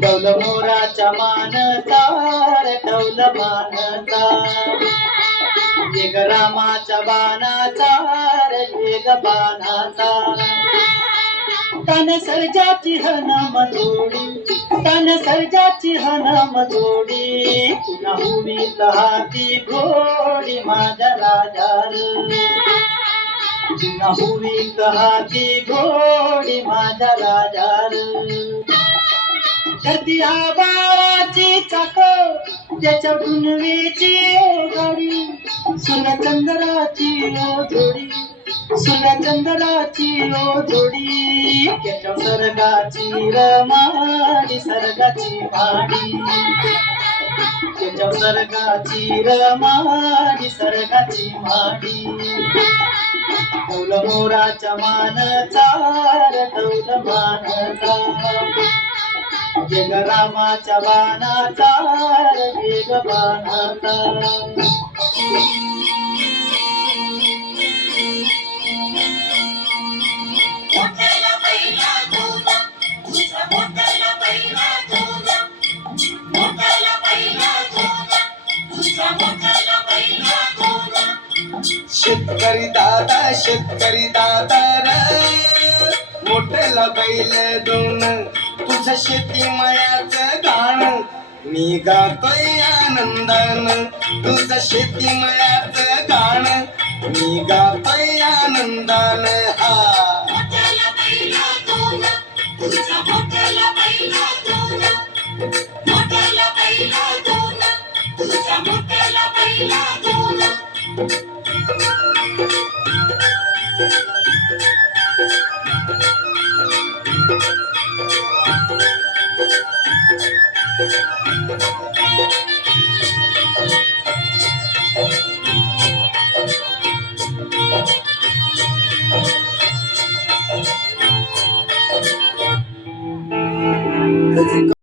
डौल मोराच्या मानता रे डौल मानता एक रामाच्या बाणाचा रे एक बाणाचा तन सर्जाची हनम जोडी तन सर्जाची हनम जोडी पुन्हा हुवीत हाती घोडी माझ्या राजार पुन्हा हुवीत हाती घोडी माझ्या राजार करती आबाची चाक त्याच्या गुणवेची गाडी सूर्यचंद्राची ओ जोडी सूर्यचंद्राची ओ जोडी त्याच्या सर्गाची रमाडी सर्गाची माडी त्याच्या सर्गाची रमाडी सर्गाची माडी डौल मोराच्या मानचा डौल मानचा वेग रामाच्या बाणाचा वेग बाणाचा शेतकरी दादा र मोठ्याला बैल दोन तुझं शेती मयाचं गाण मी गातोय आनंदान तुझं शेती मयाचं गाण मी गातोय आनंदान